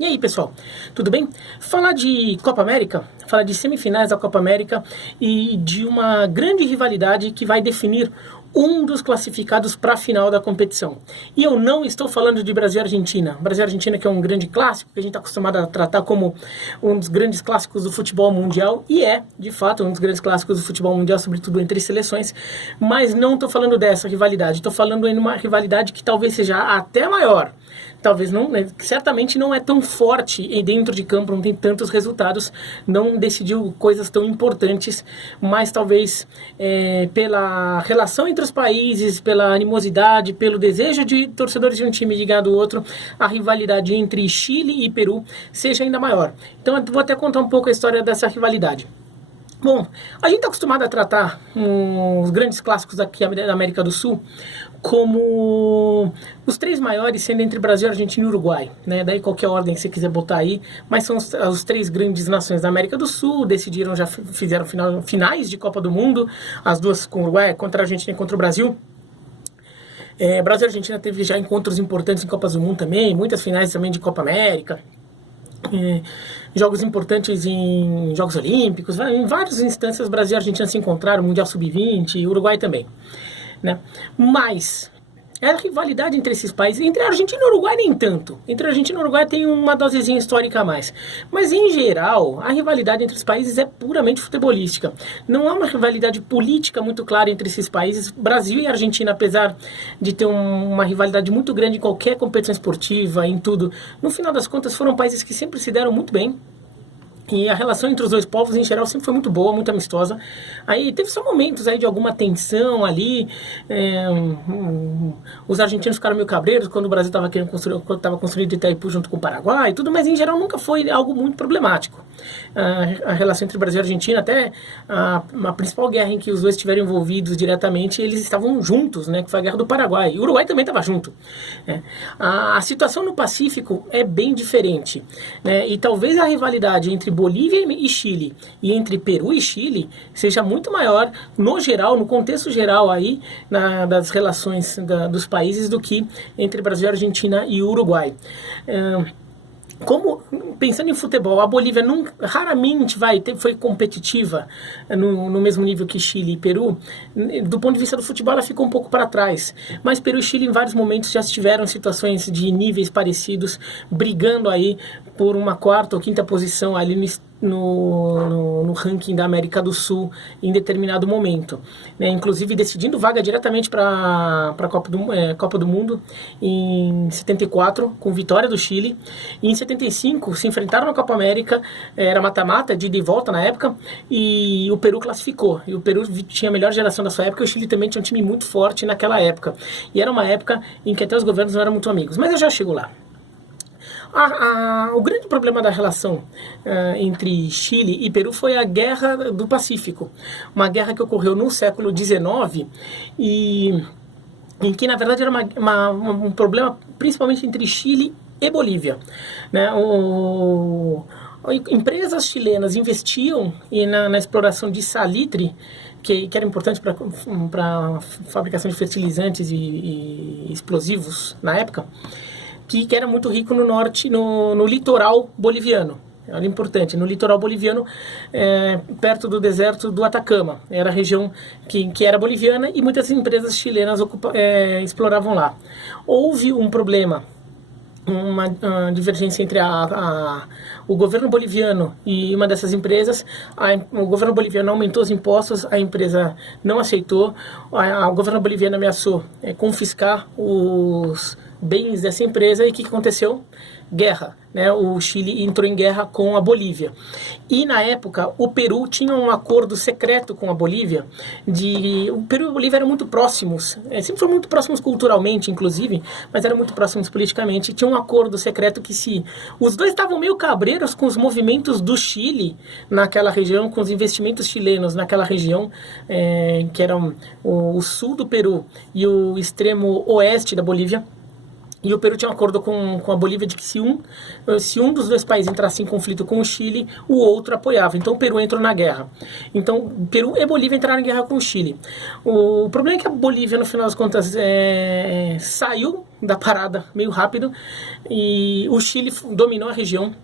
E aí, pessoal, tudo bem? Falar de Copa América, falar de semifinais da Copa América e de uma grande rivalidade que vai definir um dos classificados para a final da competição. E eu não estou falando de Brasil e Argentina. Brasil e Argentina, que é um grande clássico, que a gente está acostumado a tratar como um dos grandes clássicos do futebol mundial, e é, de fato, um dos grandes clássicos do futebol mundial, sobretudo entre seleções, mas não estou falando dessa rivalidade, estou falando em uma rivalidade que talvez seja até maior. Talvez não, certamente não é tão forte e dentro de campo, não tem tantos resultados, não decidiu coisas tão importantes, mas talvez pela relação entre os países, pela animosidade, pelo desejo de torcedores de um time de ganhar do outro, a rivalidade entre Chile e Peru seja ainda maior. Então eu vou até contar um pouco a história dessa rivalidade. Bom, a gente está acostumado a tratar os grandes clássicos aqui da América do Sul como os três maiores, sendo entre Brasil, Argentina e Uruguai, né? Daí qualquer ordem que você quiser botar aí, mas são as três grandes nações da América do Sul, decidiram, já fizeram finais de Copa do Mundo, as duas com o Uruguai, contra a Argentina e contra o Brasil. Brasil e Argentina teve já encontros importantes em Copas do Mundo também, muitas finais também de Copa América. Jogos importantes em Jogos Olímpicos, em várias instâncias Brasil e Argentina se encontraram, Mundial Sub-20 e Uruguai também, né? Mas a rivalidade entre esses países, entre a Argentina e o Uruguai nem tanto, entre a Argentina e o Uruguai tem uma dosezinha histórica a mais, mas em geral a rivalidade entre os países é puramente futebolística, não há uma rivalidade política muito clara entre esses países. Brasil e Argentina, apesar de ter uma rivalidade muito grande em qualquer competição esportiva, em tudo, no final das contas foram países que sempre se deram muito bem. E a relação entre os dois povos, em geral, sempre foi muito boa, muito amistosa. Aí teve só momentos aí de alguma tensão ali. Os argentinos ficaram meio cabreiros quando o Brasil estava construindo Itaipu junto com o Paraguai e tudo, mas em geral nunca foi algo muito problemático. A relação entre Brasil e Argentina, até a principal guerra em que os dois estiveram envolvidos diretamente, eles estavam juntos, né, que foi a Guerra do Paraguai. E o Uruguai também estava junto. A situação no Pacífico é bem diferente, né, e talvez a rivalidade entre Bolívia e Chile e entre Peru e Chile seja muito maior no geral, no contexto geral aí das relações dos países do que entre Brasil, Argentina e Uruguai. Como, pensando em futebol, a Bolívia raramente foi competitiva no mesmo nível que Chile e Peru. Do ponto de vista do futebol, ela ficou um pouco para trás. Mas Peru e Chile, em vários momentos, já estiveram em situações de níveis parecidos, brigando aí por uma quarta ou quinta posição ali no ranking da América do Sul em determinado momento, né? Inclusive decidindo vaga diretamente para a Copa do Mundo em 74, com vitória do Chile, e em 75 se enfrentaram na Copa América, era mata-mata, de ida e volta na época, e o Peru classificou, e o Peru tinha a melhor geração da sua época, e o Chile também tinha um time muito forte naquela época, e era uma época em que até os governos não eram muito amigos, mas eu já chego lá. O grande problema da relação entre Chile e Peru foi a Guerra do Pacífico, uma guerra que ocorreu no século XIX e em que, na verdade, era um problema principalmente entre Chile e Bolívia, né? Empresas chilenas investiam na exploração de salitre, que era importante para a fabricação de fertilizantes e explosivos na época, que era muito rico no norte, no litoral boliviano. Era importante, no litoral boliviano, perto do deserto do Atacama. Era a região que era boliviana e muitas empresas chilenas exploravam lá. Houve um problema, uma divergência entre o governo boliviano e uma dessas empresas. O governo boliviano aumentou os impostos, a empresa não aceitou. O governo boliviano ameaçou confiscar os bens dessa empresa, e o que aconteceu? Guerra, né? O Chile entrou em guerra com a Bolívia. E na época o Peru tinha um acordo secreto com a Bolívia. O Peru e a Bolívia eram muito próximos, sempre foram muito próximos culturalmente, inclusive, mas eram muito próximos politicamente. Tinha um acordo secreto que os dois estavam meio cabreiros com os movimentos do Chile naquela região, com os investimentos chilenos naquela região, que eram o sul do Peru e o extremo oeste da Bolívia. E o Peru tinha um acordo com a Bolívia de que se um dos dois países entrasse em conflito com o Chile, o outro apoiava. Então o Peru entrou na guerra. Então Peru e Bolívia entraram em guerra com o Chile. O problema é que a Bolívia, no final das contas, saiu da parada meio rápido, e o Chile dominou a região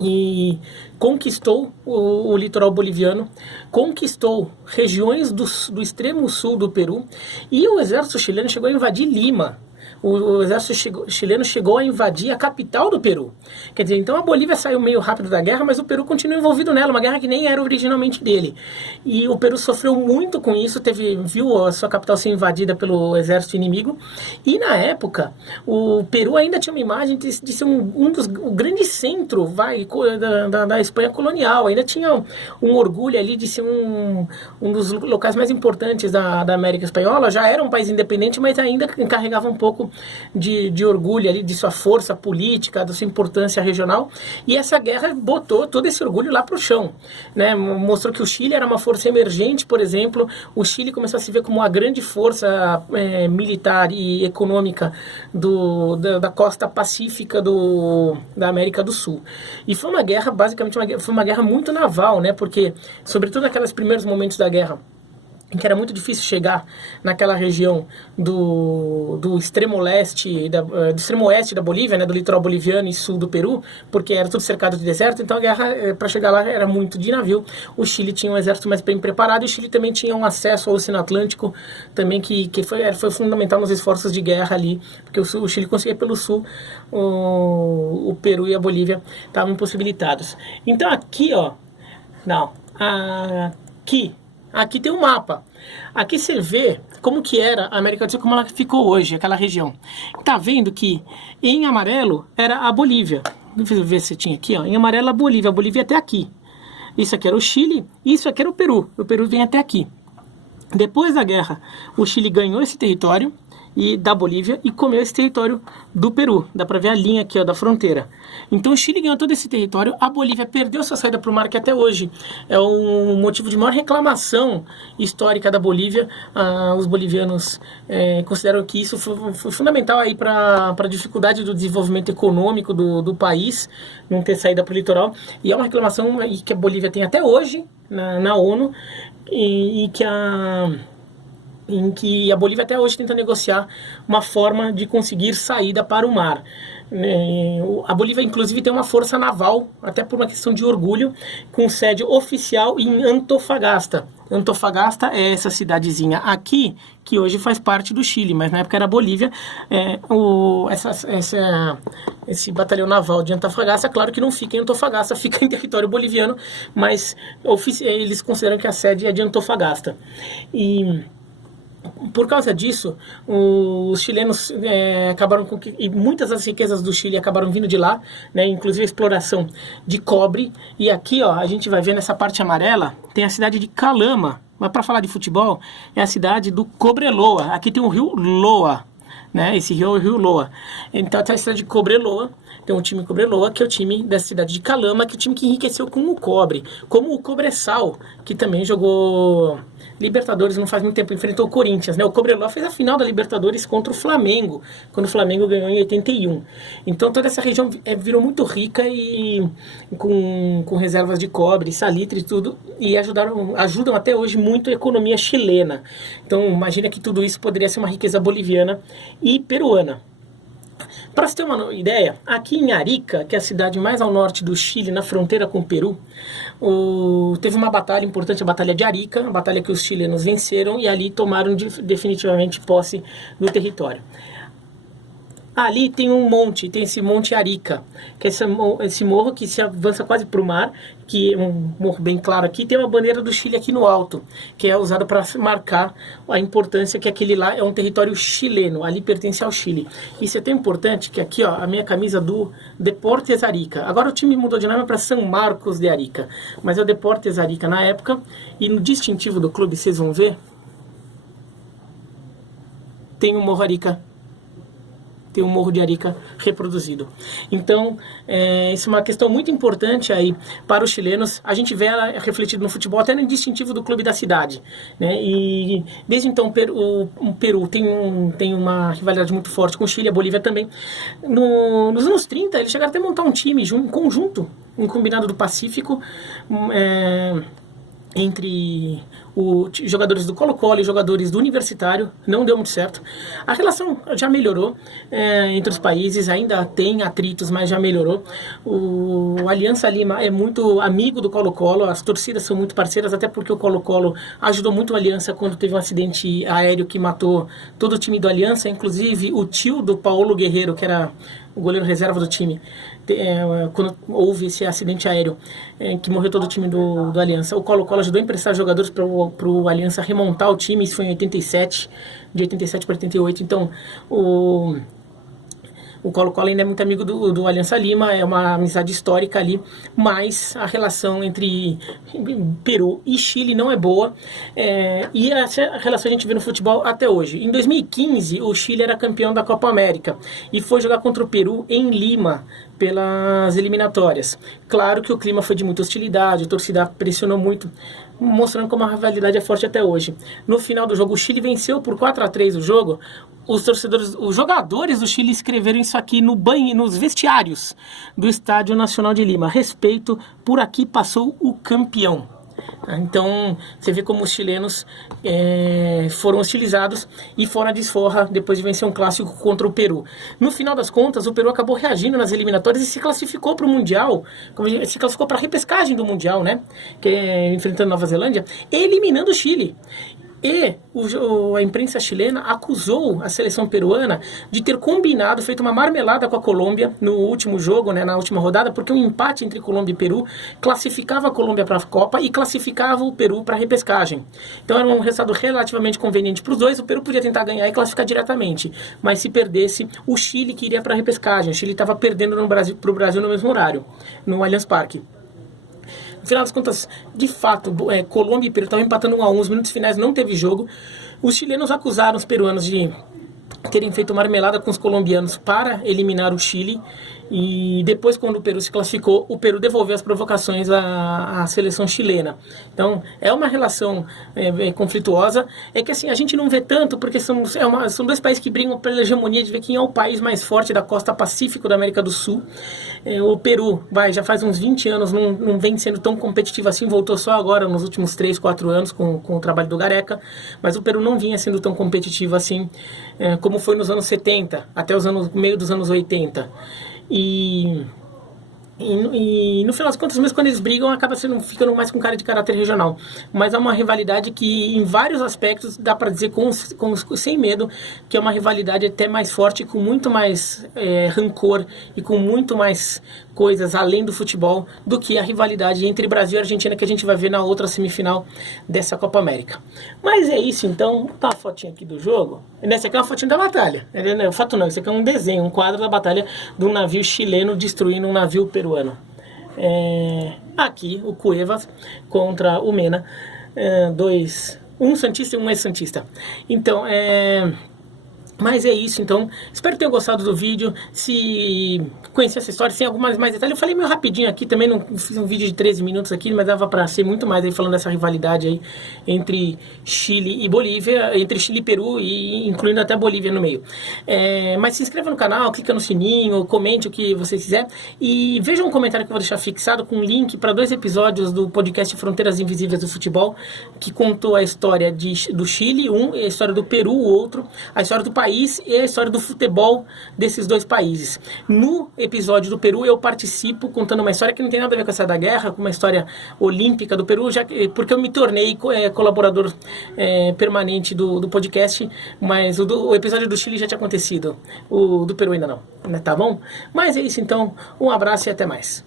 e conquistou o litoral boliviano, conquistou regiões do extremo sul do Peru, e o exército chileno chegou a invadir Lima. O exército chileno chegou a invadir a capital do Peru. Quer dizer, então a Bolívia saiu meio rápido da guerra, mas o Peru continuou envolvido nela, uma guerra que nem era originalmente dele. E o Peru sofreu muito com isso, viu a sua capital ser invadida pelo exército inimigo, e na época o Peru ainda tinha uma imagem de ser o grande centro da Espanha colonial, ainda tinha um orgulho ali de ser um dos locais mais importantes da América Espanhola. Já era um país independente, mas ainda carregava um pouco de orgulho ali, de sua força política, da sua importância regional, e essa guerra botou todo esse orgulho lá pro chão, né? Mostrou que o Chile era uma força emergente, por exemplo. O Chile começou a se ver como uma grande força militar e econômica da costa pacífica da América do Sul. E foi uma guerra, basicamente, foi uma guerra muito naval, né? Porque, sobretudo naqueles primeiros momentos da guerra, em que era muito difícil chegar naquela região do extremo leste, do extremo oeste da Bolívia, né, do litoral boliviano e sul do Peru, porque era tudo cercado de deserto, então a guerra, para chegar lá, era muito de navio. O Chile tinha um exército mais bem preparado, e o Chile também tinha um acesso ao Oceano Atlântico, também que foi fundamental nos esforços de guerra ali, porque o Chile conseguia pelo sul, o Peru e a Bolívia estavam impossibilitados. Então aqui, aqui tem um mapa. Aqui você vê como que era a América do Sul, como ela ficou hoje, aquela região. Tá vendo que em amarelo era a Bolívia. Deixa eu ver se tinha aqui, ó. Em amarelo a Bolívia até aqui. Isso aqui era o Chile, isso aqui era o Peru. O Peru vem até aqui. Depois da guerra, o Chile ganhou esse território da Bolívia e comeu esse território do Peru. Dá pra ver a linha aqui, ó, da fronteira. Então o Chile ganhou todo esse território, a Bolívia perdeu sua saída para o mar, que até hoje é o motivo de maior reclamação histórica da Bolívia. Os bolivianos consideram que isso foi fundamental aí para a dificuldade do desenvolvimento econômico do país, não ter saída para o litoral. E é uma reclamação que a Bolívia tem até hoje na ONU, em que a Bolívia até hoje tenta negociar uma forma de conseguir saída para o mar. A Bolívia, inclusive, tem uma força naval, até por uma questão de orgulho, com sede oficial em Antofagasta. Antofagasta é essa cidadezinha aqui, que hoje faz parte do Chile, mas na época era Bolívia. Esse batalhão naval de Antofagasta, claro que não fica em Antofagasta, fica em território boliviano, mas eles consideram que a sede é de Antofagasta. E por causa disso, os chilenos acabaram e muitas das riquezas do Chile acabaram vindo de lá, né, inclusive a exploração de cobre. E aqui, ó, a gente vai ver nessa parte amarela, tem a cidade de Calama, mas para falar de futebol, é a cidade do Cobreloa. Aqui tem o rio Loa, né, esse rio é o rio Loa. Então tem a cidade de Cobreloa, tem o time Cobreloa, que é o time da cidade de Calama, que é o time que enriqueceu com o cobre, como o Cobressal, que também jogou Libertadores não faz muito tempo, enfrentou o Corinthians, né? O Cobreloa fez a final da Libertadores contra o Flamengo, quando o Flamengo ganhou em 81. Então toda essa região virou muito rica e com reservas de cobre, salitre e tudo, e ajudam até hoje muito a economia chilena. Então imagina que tudo isso poderia ser uma riqueza boliviana e peruana. Para você ter uma ideia, aqui em Arica, que é a cidade mais ao norte do Chile, na fronteira com o Peru, teve uma batalha importante, a Batalha de Arica, uma batalha que os chilenos venceram e ali tomaram definitivamente posse do território. Ali tem tem esse Monte Arica, que é esse morro que se avança quase para o mar, que é um morro bem claro aqui, tem uma bandeira do Chile aqui no alto, que é usada para marcar a importância que aquele lá é um território chileno, ali pertence ao Chile. Isso é tão importante que aqui, ó, a minha camisa do Deportes Arica. Agora o time mudou de nome para São Marcos de Arica, mas é o Deportes Arica na época, e no distintivo do clube, vocês vão ver, tem o Morro Arica. Tem um Morro de Arica reproduzido. Então, isso é uma questão muito importante aí para os chilenos. A gente vê ela refletida no futebol, até no distintivo do clube da cidade, né? E desde então o Peru tem uma rivalidade muito forte com o Chile, a Bolívia também. Nos anos 30, eles chegaram até a montar um time um conjunto, um combinado do Pacífico, entre jogadores do Colo-Colo e jogadores do Universitário, não deu muito certo. A relação já melhorou entre os países, ainda tem atritos, mas já melhorou. O Aliança Lima é muito amigo do Colo-Colo, as torcidas são muito parceiras, até porque o Colo-Colo ajudou muito a Aliança quando teve um acidente aéreo que matou todo o time do Aliança, inclusive o tio do Paulo Guerreiro, que era o goleiro reserva do time, quando houve esse acidente aéreo que morreu todo o time do Aliança. O Colo-Colo ajudou a emprestar jogadores para o Aliança remontar o time, isso foi em 87, de 87 para 88, então o Colo-Colo ainda é muito amigo do Aliança Lima, é uma amizade histórica ali, mas a relação entre Peru e Chile não é boa, e essa relação a gente vê no futebol até hoje. Em 2015, o Chile era campeão da Copa América e foi jogar contra o Peru em Lima, pelas eliminatórias. Claro que o clima foi de muita hostilidade, a torcida pressionou muito, mostrando como a rivalidade é forte até hoje. No final do jogo, o Chile venceu por 4-3 o jogo. Os jogadores do Chile escreveram isso aqui nos vestiários do Estádio Nacional de Lima: respeito, por aqui passou o campeão. Então, você vê como os chilenos foram hostilizados e foram à desforra depois de vencer um clássico contra o Peru. No final das contas, o Peru acabou reagindo nas eliminatórias e se classificou para o Mundial, se classificou para a repescagem do Mundial, né? Enfrentando Nova Zelândia, eliminando o Chile. E a imprensa chilena acusou a seleção peruana de ter combinado, feito uma marmelada com a Colômbia no último jogo, né, na última rodada, porque um empate entre Colômbia e Peru classificava a Colômbia para a Copa e classificava o Peru para a repescagem. Então era um resultado relativamente conveniente para os dois. O Peru podia tentar ganhar e classificar diretamente, mas se perdesse, o Chile que iria para a repescagem. O Chile estava perdendo para o Brasil no mesmo horário, no Allianz Parque. No final das contas, de fato, Colômbia e Peru estavam empatando 1-1, os minutos finais não teve jogo. Os chilenos acusaram os peruanos de terem feito marmelada com os colombianos para eliminar o Chile, e depois, quando o Peru se classificou, o Peru devolveu as provocações à seleção chilena. Então é uma relação conflituosa. É que assim, a gente não vê tanto porque são dois países que brigam pela hegemonia de ver quem é o país mais forte da costa pacífico da América do Sul. O Peru já faz uns 20 anos, não vem sendo tão competitivo assim, voltou só agora nos últimos 3, 4 anos com o trabalho do Gareca, mas o Peru não vinha sendo tão competitivo assim como foi nos anos 70 até meio dos anos 80. E no final das contas, mesmo quando eles brigam, acaba ficando mais com cara de caráter regional. Mas é uma rivalidade que, em vários aspectos, dá para dizer sem medo, que é uma rivalidade até mais forte, com muito mais rancor e com muito mais coisas além do futebol do que a rivalidade entre Brasil e Argentina que a gente vai ver na outra semifinal dessa Copa América. Mas é isso, então. Tá a fotinha aqui do jogo. Essa aqui é uma fotinha da batalha. Foto não, isso aqui é um desenho, um quadro da batalha de um navio chileno destruindo um navio peruano. Aqui o Cuevas contra o Mena, um santista e um ex-santista. Então, mas é isso, então. Espero que tenham gostado do vídeo. Se conhecer essa história, sem algumas mais detalhes, eu falei meio rapidinho aqui, também não fiz um vídeo de 13 minutos aqui, mas dava para ser muito mais aí falando dessa rivalidade aí entre Chile e Bolívia, entre Chile e Peru, e incluindo até Bolívia no meio. Mas se inscreva no canal, clica no sininho, comente o que você quiser e veja um comentário que eu vou deixar fixado com um link para 2 episódios do podcast Fronteiras Invisíveis do Futebol, que contou a história do Chile, a história do Peru, o outro, a história do país e a história do futebol desses 2 países. No episódio do Peru eu participo contando uma história que não tem nada a ver com essa da guerra, com uma história olímpica do Peru, porque eu me tornei colaborador permanente do podcast, mas o episódio do Chile já tinha acontecido, o do Peru ainda não, tá bom? Mas é isso então, um abraço e até mais.